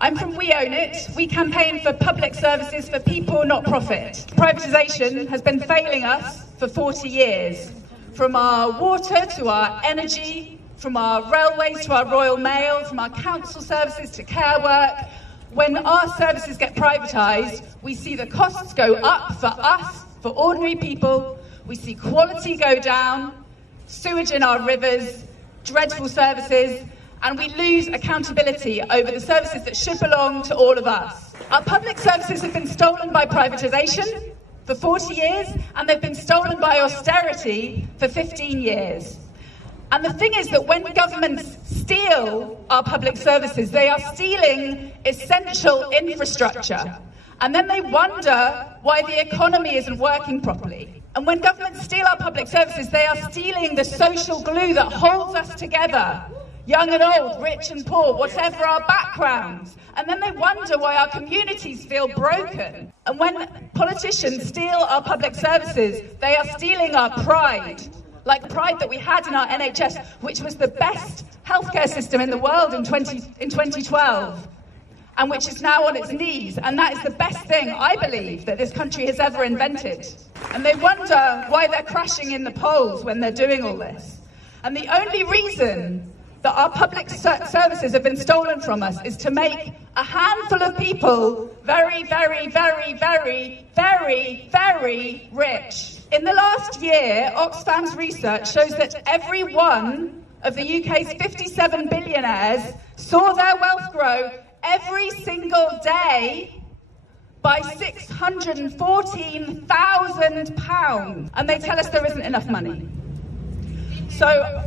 I'm from We Own It. We campaign for public services for people, not profit. Privatisation has been failing us for 40 years. From our water to our energy, from our railways to our Royal Mail, from our council services to care work. When our services get privatised, we see the costs go up for us, for ordinary people. We see quality go down, sewage in our rivers, dreadful services, and we lose accountability over the services that should belong to all of us. Our public services have been stolen by privatisation for 40 years, and they've been stolen by austerity for 15 years. And the thing is that when governments steal our public services, they are stealing essential infrastructure. And then they wonder why the economy isn't working properly. And when governments steal our public services, they are stealing the social glue that holds us together, young and old, rich and poor, whatever our backgrounds. And then they wonder why our communities feel broken. And when politicians steal our public services, they are stealing our pride. Like the pride that we had in our NHS, which was the best healthcare system in the world in 2012, and which is now on its knees. And that is the best thing, I believe, that this country has ever invented. And they wonder why they're crashing in the polls when they're doing all this. And the only reason that our public services have been stolen from us is to make a handful of people very, very, very, very, very, very rich. In the last year, Oxfam's research shows that every one of the UK's 57 billionaires saw their wealth grow every single day by £614,000. And they tell us there isn't enough money. So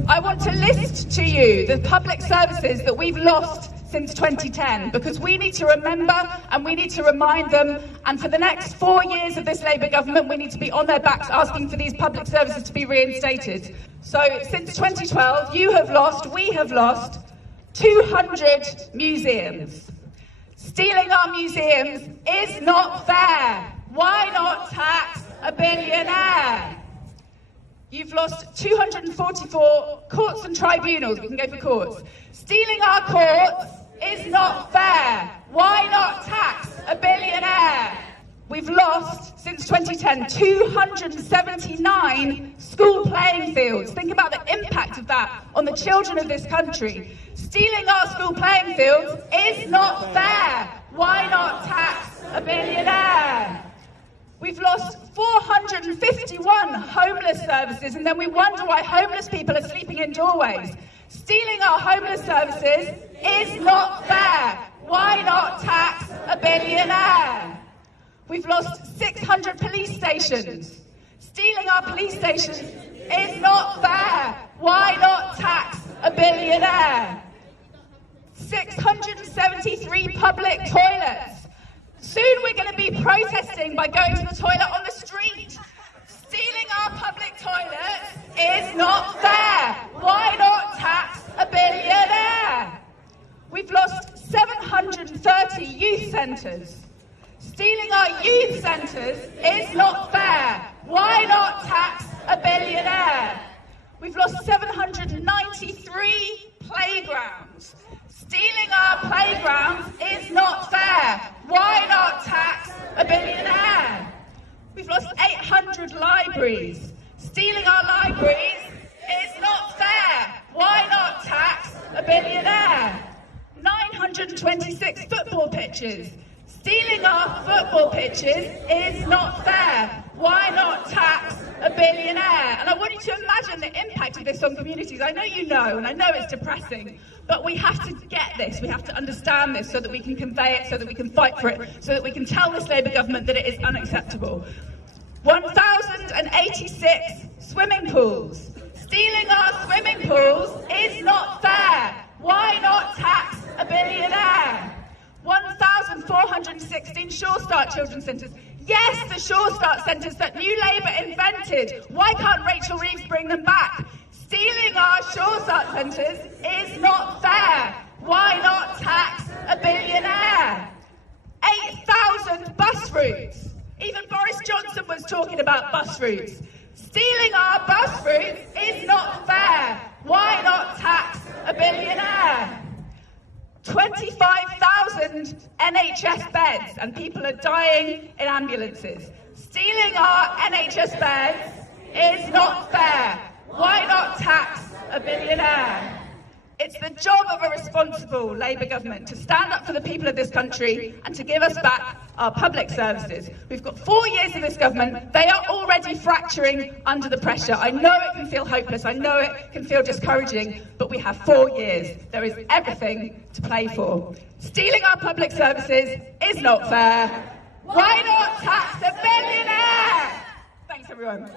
I want to list to you the public services that we've lost since 2010, because we need to remember and we need to remind them, and for the next 4 years of this Labour government we need to be on their backs asking for these public services to be reinstated. So since 2012 we have lost 200 museums. Stealing our museums is not fair. Why not tax a billionaire? You've lost 244 courts and tribunals. We can go for courts. Stealing our courts is not fair. Why not tax a billionaire? We've lost, since 2010, 279 school playing fields. Think about the impact of that on the children of this country. Stealing our school playing fields is not fair. Why not tax a billionaire? We've lost 451 homeless services, and then we wonder why homeless people are sleeping in doorways. Stealing our homeless services is not fair. Why not tax a billionaire? We've lost 600 police stations. Stealing our police stations is not fair. Why not tax a billionaire? 673 public toilets. Soon we're going to be protesting by going to the toilet on the street. Stealing our public toilets is not fair. Why not tax a billionaire? We've lost 730 youth centres. Stealing our youth centres is not fair. Why not tax a billionaire? We've lost 793 playgrounds. Stealing our playgrounds is not fair. Why not tax a billionaire? We've lost 800 libraries. Stealing our libraries is not fair. Why not tax a billionaire? 926 football pitches. Stealing our football pitches is not fair. Why not tax a billionaire? And I want you to imagine the impact of this on communities. I know you know, and I know it's depressing, but we have to get this, we have to understand this so that we can convey it, so that we can fight for it, so that we can tell this Labour government that it is unacceptable. 1,086 swimming pools. Stealing our swimming pools is not fair. Why not tax a billionaire? 1,416 Sure Start children's centres. Yes, the Sure Start centres that New Labour invented. Why can't Rachel Reeves bring them back? Stealing our Sure Start centres is not fair. Why not tax a billionaire? 8,000 bus routes. Even Boris Johnson was talking about bus routes. Stealing our bus routes is not fair. Why not tax a billionaire? 25,000 NHS beds and people are dying in ambulances. Stealing our NHS beds is not fair. Why not tax a billionaire? It's the job of a responsible Labour government to stand up for the people of this country and to give us back our public services. We've got 4 years of this government. They are already fracturing under the pressure. I know it can feel hopeless. I know it can feel discouraging, but we have 4 years. There is everything to play for. Stealing our public services is not fair. Why not tax a billionaire? Thanks, everyone.